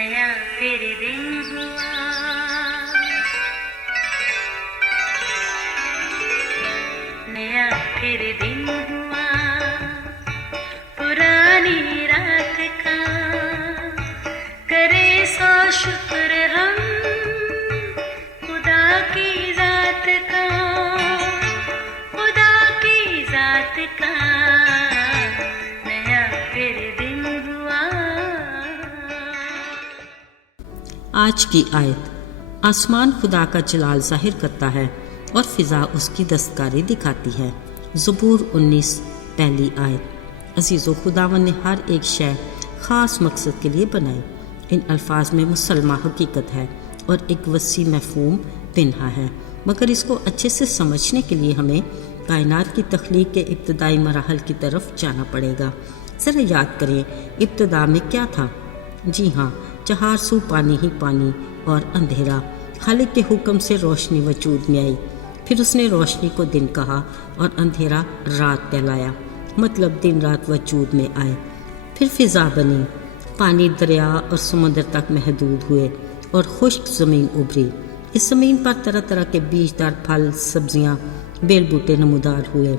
नया फिर दिन हुआ, नया फिर दिन हुआ, पुरानी रात का करे सो शुक्र हम खुदा की जात का, खुदा की जात का नया फिर दिन हुआ। आज की आयत आसमान खुदा का जलाल जाहिर करता है और फिजा उसकी दस्तकारी दिखाती है। ज़बूर 19 पहली आयत। अजीज़ो, खुदावन ने हर एक शय ख़ास मकसद के लिए बनाई। इन अल्फाज में मुसलमा हकीकत है और एक वसी मफ़हूम पिन्हा है, मगर इसको अच्छे से समझने के लिए हमें कायनात की तख्लीक के इब्तदाई मराहल की तरफ जाना पड़ेगा। ज़रा याद करें, इब्तदा में क्या था? जी हाँ, चार सू पानी ही पानी और अंधेरा। खालिक के हुक्म से रोशनी वजूद में आई, फिर उसने रोशनी को दिन कहा और अंधेरा रात कहलाया, मतलब दिन रात वजूद में आए। फिर फिजा बनी, पानी दरिया और समुद्र तक महदूद हुए और खुश्क ज़मीन उभरी। इस ज़मीन पर तरह तरह के बीजदार फल, सब्जियां, बेल बूटे नमूदार हुए।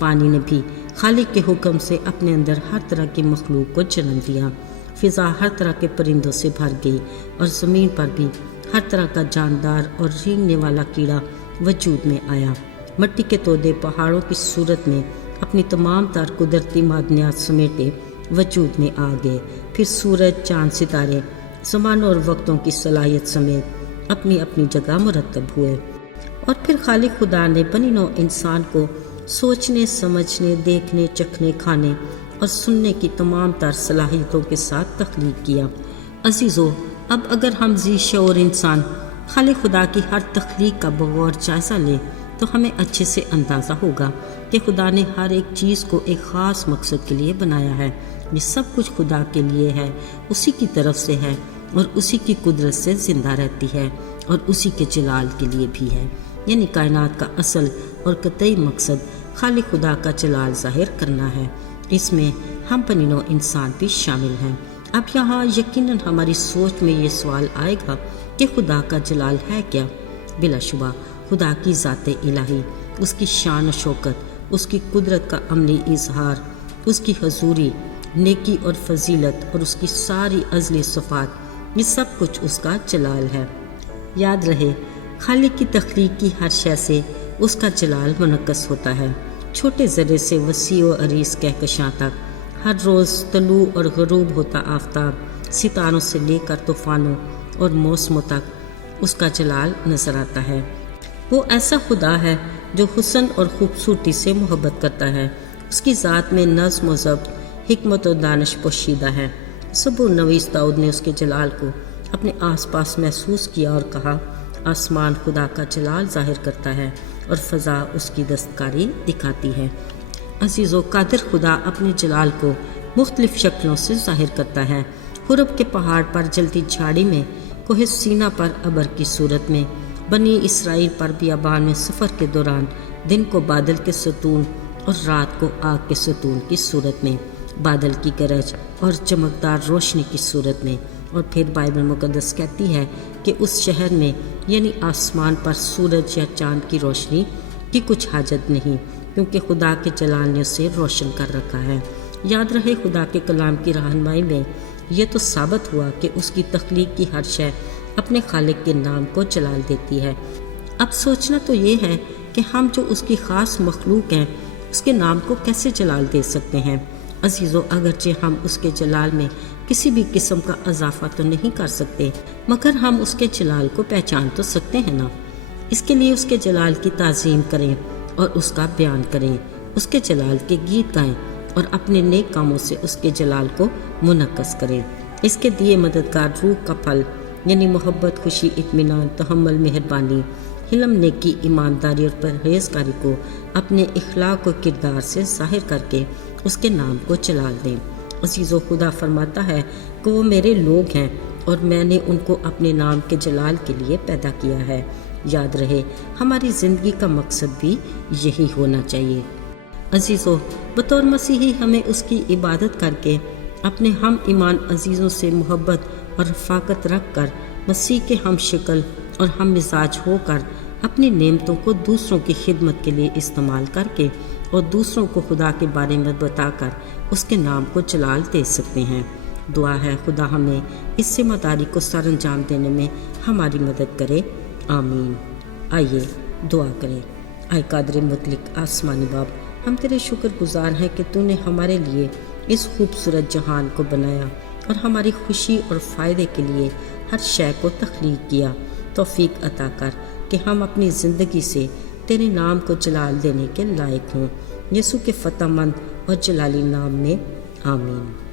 पानी ने भी खालिक के हुक्म से अपने अंदर हर तरह की मखलूक को जन्म दिया। फिजा हर तरह के परिंदों से भर गई और ज़मीन पर भी हर तरह का जानदार और रेंगने वाला कीड़ा वजूद में आया। मिट्टी के तोदे पहाड़ों की सूरत में अपनी तमाम तार कुदरती मादनियात समेटे वजूद में आ गए। फिर सूरज, चाँद, सितारे ज़मानों और वक्तों की सलाहियत समेत अपनी अपनी जगह मुरतब हुए। और फिर खालिक खुदा ने बनी नौ इंसान को सोचने, समझने, देखने, चखने, खाने और सुनने की तमाम तर सलाहियतों के साथ तख्लीक किया। अजीज़ो, अब अगर हम जी शऊर इंसान खालिक खुदा की हर तख्लीक का बगौर जायज़ा लें तो हमें अच्छे से अंदाज़ा होगा कि खुदा ने हर एक चीज़ को एक ख़ास मकसद के लिए बनाया है। ये सब कुछ खुदा के लिए है, उसी की तरफ से है और उसी की कुदरत से ज़िंदा रहती है और उसी के जलाल के लिए भी है। यानी कायनात का असल और कतई मकसद खालिक खुदा का जलाल ज़ाहिर करना है। इसमें हम बनिनो इंसान भी शामिल हैं। अब यहाँ यकीनन हमारी सोच में ये सवाल आएगा कि खुदा का जलाल है क्या? बिलाशुबा खुदा की ज़ात इलाही, उसकी शान और शौकत, उसकी कुदरत का अमली इजहार, उसकी हजूरी, नेकी और फजीलत और उसकी सारी अज़ली सफ़ात, ये सब कुछ उसका जलाल है। याद रहे, खालिक की तख्लीक की हर शय से उसका जलाल मुनक्कस होता है। छोटे ज़र्रे से वसी व अरीस कहकशां तक, हर रोज़ तलू और ग़रूब होता आफ़ताब, सितारों से लेकर तूफ़ानों और मौसमों तक उसका जलाल नज़र आता है। वो ऐसा खुदा है जो हुस्न और ख़ूबसूरती से मोहब्बत करता है। उसकी ज़ात में नज़्म व ज़ब्त, हिकमत और दानिश पोशीदा है। ज़बूर नवीस दाऊद ने उसके जलाल को अपने आसपास महसूस किया और कहा, आसमान खुदा का जलाल ज़ाहिर करता है और फ़ज़ा उसकी दस्तकारी दिखाती है। अज़ीज़ो, कादिर खुदा अपने जलाल को मुख्तलिफ़ शक्लों से ज़ाहिर करता है। हुरब के पहाड़ पर जलती झाड़ी में, कोहे सीना पर अबर की सूरत में, बनी इसराइल पर बियाबान में सफ़र के दौरान दिन को बादल के सतून और रात को आग के सतून की सूरत में, बादल की गरज और चमकदार रोशनी की सूरत में। और फिर बाइबल मुक़द्दस कहती है कि उस शहर में यानी आसमान पर सूरज या चाँद की रोशनी की कुछ हाजत नहीं, क्योंकि खुदा के जलाल ने उसे रोशन कर रखा है। याद रहे, खुदा के कलाम की रहनुमाई में यह तो साबित हुआ कि उसकी तख्लीक की हर शय अपने खालिक के नाम को जलाल देती है। अब सोचना तो ये है कि हम जो उसकी ख़ास मखलूक हैं उसके नाम को कैसे जलाल दे सकते हैं। अजीज़ों, अगरचे हम उसके जलाल में किसी भी किस्म का इजाफा तो नहीं कर सकते, मगर हम उसके जलाल को पहचान तो सकते हैं ना। इसके लिए उसके जलाल की ताज़ीम करें और उसका बयान करें, उसके जलाल के गीत गाएं और अपने नेक कामों से उसके जलाल को मुनक्कस करें। इसके दिए मददगार रूह का फल यानी मोहब्बत, खुशी, इत्मीनान, तहम्मुल, मेहरबानी, हिलम, नेकी, ईमानदारी और परहेज़गारी को अपने इखलाक और किरदार से ज़ाहिर करके उसके नाम को जलाल दें। अज़ीज़ो, खुदा फरमाता है कि वो मेरे लोग हैं और मैंने उनको अपने नाम के जलाल के लिए पैदा किया है। याद रहे, हमारी ज़िंदगी का मकसद भी यही होना चाहिए। अज़ीज़ो, बतौर मसीही हमें उसकी इबादत करके اپنے ہم ایمان عزیزوں سے محبت اور رفاقت رکھ کر مسیح کے ہم شکل اور ہم مزاج ہو کر اپنی نعمتوں کو دوسروں کی خدمت کے لیے استعمال کر کے اور دوسروں کو خدا کے بارے میں بتا کر اس کے نام کو جلال دے سکتے ہیں۔ دعا ہے خدا ہمیں اس ذمہ داری کو سر انجام دینے میں ہماری مدد کرے، آمین۔ آئیے دعا کریں۔ اے قادر مطلق آسمانی باپ، ہم تیرے شکر گزار ہیں کہ تو نے ہمارے لیے اس خوبصورت جہان کو بنایا اور ہماری خوشی اور فائدے کے لیے ہر شے کو تخلیق کیا۔ توفیق عطا کر کہ ہم اپنی زندگی سے تیرے نام کو جلال دینے کے لائق ہوں، یسوع کے فتح مند اور جلالی نام میں، آمین۔